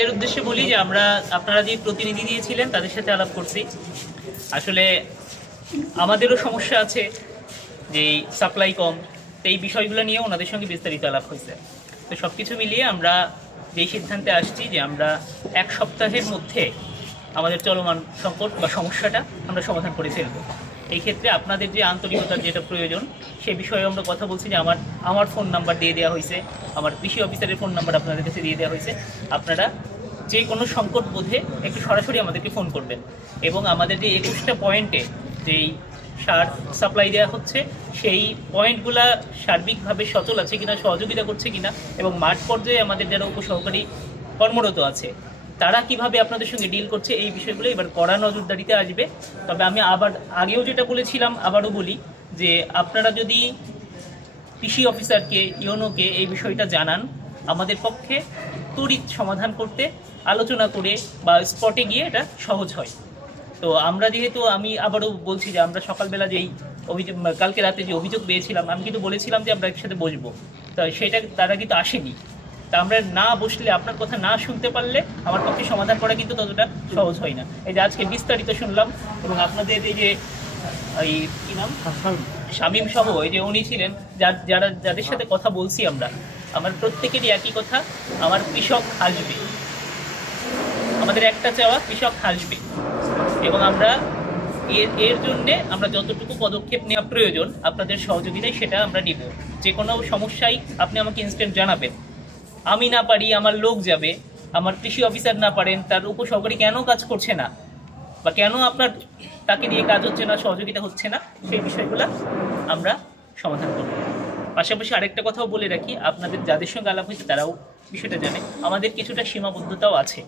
এর উদ্দেশ্যে বলি যে আপনারা যে প্রতিনিধি দিয়েছিলেন তাদের সাথে আলাপ করছি। আসলে আমাদেরও সমস্যা আছে যে সাপ্লাই কম, তো এই বিষয়গুলো নিয়ে ওনাদের সঙ্গে বিস্তারিত আলাপ হয়েছে। তো সব কিছু মিলিয়ে আমরা যেই সিদ্ধান্তে আসছি যে আমরা এক সপ্তাহের মধ্যে আমাদের চলমান সংকট বা সমস্যাটা আমরা সমাধান করে ফেলব। এই ক্ষেত্রে আপনাদের যে আন্তরিকতার যেটা প্রয়োজন সে বিষয়ে আমরা কথা বলছি যে আমার ফোন নাম্বার দিয়ে দেওয়া হয়েছে, আমার কৃষি অফিসারের ফোন নাম্বার আপনাদের কাছে দিয়ে দেওয়া হয়েছে। আপনারা যে কোনো সংকট বোধে একটু সরাসরি আমাদেরকে ফোন করবেন এবং আমাদের যে 21টা পয়েন্টে যেই সার সাপ্লাই দেওয়া হচ্ছে সেই পয়েন্টগুলা সার্বিকভাবে সচল আছে কিনা, সহযোগিতা করছে কিনা, এবং মাঠ পর্যায়ে আমাদের যারা উপসহকারী কর্মরত আছে তারা কিভাবে আপনাদের সঙ্গে ডিল করছে, এই বিষয়গুলো এবার কড়া নজরদারিতে আসবে। তবে আমি আগেও যেটা বলেছিলাম আবারও বলি যে আপনারা যদি কৃষি অফিসারকে, ইউনোকে এই বিষয়টা জানান, আমাদের পক্ষে তড়িৎ সমাধান করতে আলোচনা করে বা স্পটে গিয়ে এটা সহজ হয়। তো আমরা যেহেতু, আমি আবারও বলছি যে আমরা সকালবেলা যেই অভিযোগ, কালকে রাতে যে অভিযোগ পেয়েছিলাম, আমি কিন্তু বলেছিলাম যে আমরা একসাথে বসবো, তো সেটা তারা কিন্তু আসেনি। তা আমরা না বসলে, আপনার কথা না শুনতে পারলে আমার পক্ষে সমাধান করা কিন্তু ততটা সহজ হয় না। এই যে আজকে বিস্তারিত শুনলাম এবং আপনাদের এই যে এই কি নাম, শামীম সহ এই যে উনি ছিলেন, যাদের সাথে কথা বলছি আমরা, আমার প্রত্যেকেরই একই কথা, আমার কৃষক আসবে, আমাদের একটা চাওয়া কৃষক আসবে, এবং আমরা এর জন্যে আমরা যতটুকু পদক্ষেপ নেওয়া প্রয়োজন আপনাদের সহযোগিতায় সেটা আমরা নিব। যে কোনো সমস্যায় আপনি আমাকে ইনস্ট্যান্ট জানাবেন। আমি না পারি, আমার লোক যাবে, আমার কৃষি অফিসার না পারেন, তার উপসহকারী কেন কাজ করছে না বা কেন আপনার তাকে দিয়ে কাজ হচ্ছে না, সহযোগিতা হচ্ছে না, সেই বিষয়গুলো আমরা সমাধান করব। পাশাপাশি আরেকটা কথাও বলে রাখি, আপনাদের যাদের সঙ্গে আলাপ হয়েছে তারাও বিষয়টা জানে, আমাদের কিছুটা সীমাবদ্ধতাও আছে,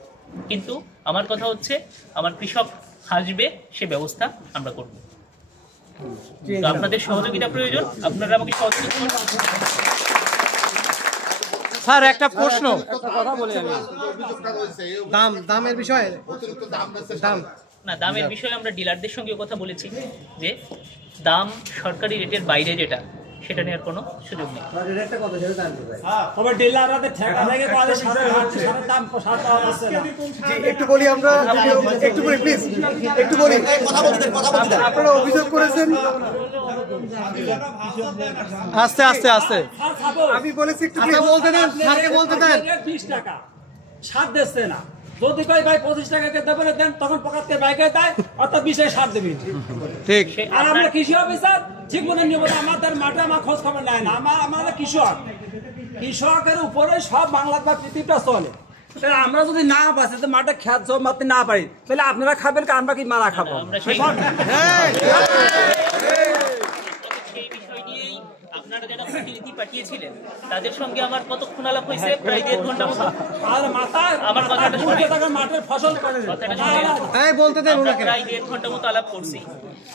কিন্তু আমার কথা হচ্ছে আমার কৃষক হাসবে সে ব্যবস্থা আমরা করব। তো আপনাদের সহযোগিতা প্রয়োজন, আপনারা আমাকে সহযোগিতা করুন। স্যার একটা প্রশ্ন, কথা বলি আমি, দামের বিষয়ে দামের বিষয়ে আমরা ডিলারদের সঙ্গে কথা বলেছি যে দাম সরকারি রেটের বাইরে যেটা, সেটা নেওয়ার কোনো সুযোগ নেই। একটু বলি আমরা, একটু বলি প্লিজ, একটু বলি। আপনারা অভিযোগ করেছেন, আস্তে আস্তে আস্তে আমি বলেছি একটু বলতে দেন, স্যারকে বলতে দেন। 20 টাকা সার দিচ্ছে না, যদি কই ভাই 25 টাকা কে দেবেন দেন, তখন পকেটে বাইকে দেয়, অর্থাৎ 20 এ সার দেবেন। ঠিক। আর আমরা কৃষি অফিসার ঠিক মনে নিয়ম, আমাদের মাঠে আমার খোঁজ খবর নেয় না, আমাদের কৃষকের উপরে সব বাংলা বা পৃথিবীটা চলে। আমরা যদি না বাঁচে, মাঠে খেত জমি মারতে না পারি, তাহলে আপনারা খাবেন, আমরা কি মারা খাবো? আপনারা যারা প্রতিনিধি পাঠিয়েছিলেন তাদের সঙ্গে আমার কতক্ষণ আলাপ হয়েছে? প্রায় 1.5 ঘন্টা মতো। আমার কথাটা শুনে মাঠের ফসল বলতে দেন ওনাকে। প্রায় 1.5 ঘন্টা মতো আলাপ করছি।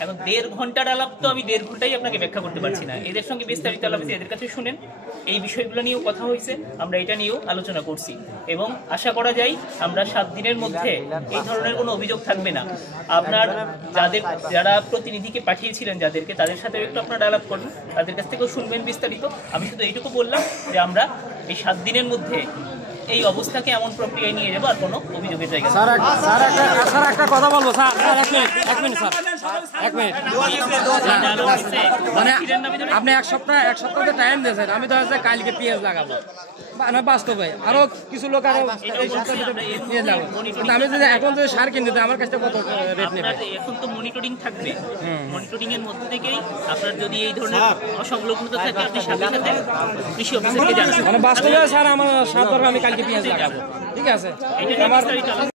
এখন 1.5 ঘন্টার আলাপ তো আমি 1.5 ঘন্টাই আপনাকে ব্যাখ্যা করতে পারছি না। এদের সঙ্গে বিস্তারিত আলাপ হয়েছে, এদের কাছে শুনেন, এই বিষয়গুলো নিয়েও কথা হয়েছে, আমরা এটা নিয়েও আলোচনা করছি এবং আশা করা যায় আমরা 7 দিনের মধ্যে এই ধরনের কোনো অভিযোগ থাকবে না। আপনার যারা প্রতিনিধিকে পাঠিয়েছিলেন যাদেরকে, তাদের সাথেও একটু আপনারা আলাপ করুন, তাদের কাছ থেকেও শুনবেন বিস্তারিত। আমি শুধু এইটুকু বললাম যে আমরা এই 7 দিনের মধ্যে এই অবস্থাকে এমন প্রক্রিয়ায় নিয়ে যাবো আর কোনো অভিযোগের জায়গা। স্যার একটা কথা বলবো স্যার, এক মিনিট স্যার, এক মিনিট। মানে আপনি এক সপ্তাহ টাইম দিয়েছেন, আমি তো কালকে পেঁয়াজ লাগাবো, বাস্তবে আরো কিছু লোক আরো এই সপ্তাহে নিয়ে যাবো, কিন্তু আমি যদি এখন যদি সার কিনতে আমার কাছে কত রেট নেবে? এখন তো মনিটরিং থাকবে, মনিটরিং এর মধ্যে থেকেই আপনার যদি এই ধরনের অসংলগ্নতা থাকে আপনি সাথে সাথে কৃষি অফিসারকে জানাবেন। মানে বাস্তবে স্যার আমার সাত আমি কালকে পেঁয়াজ লাগাবো, ঠিক আছে?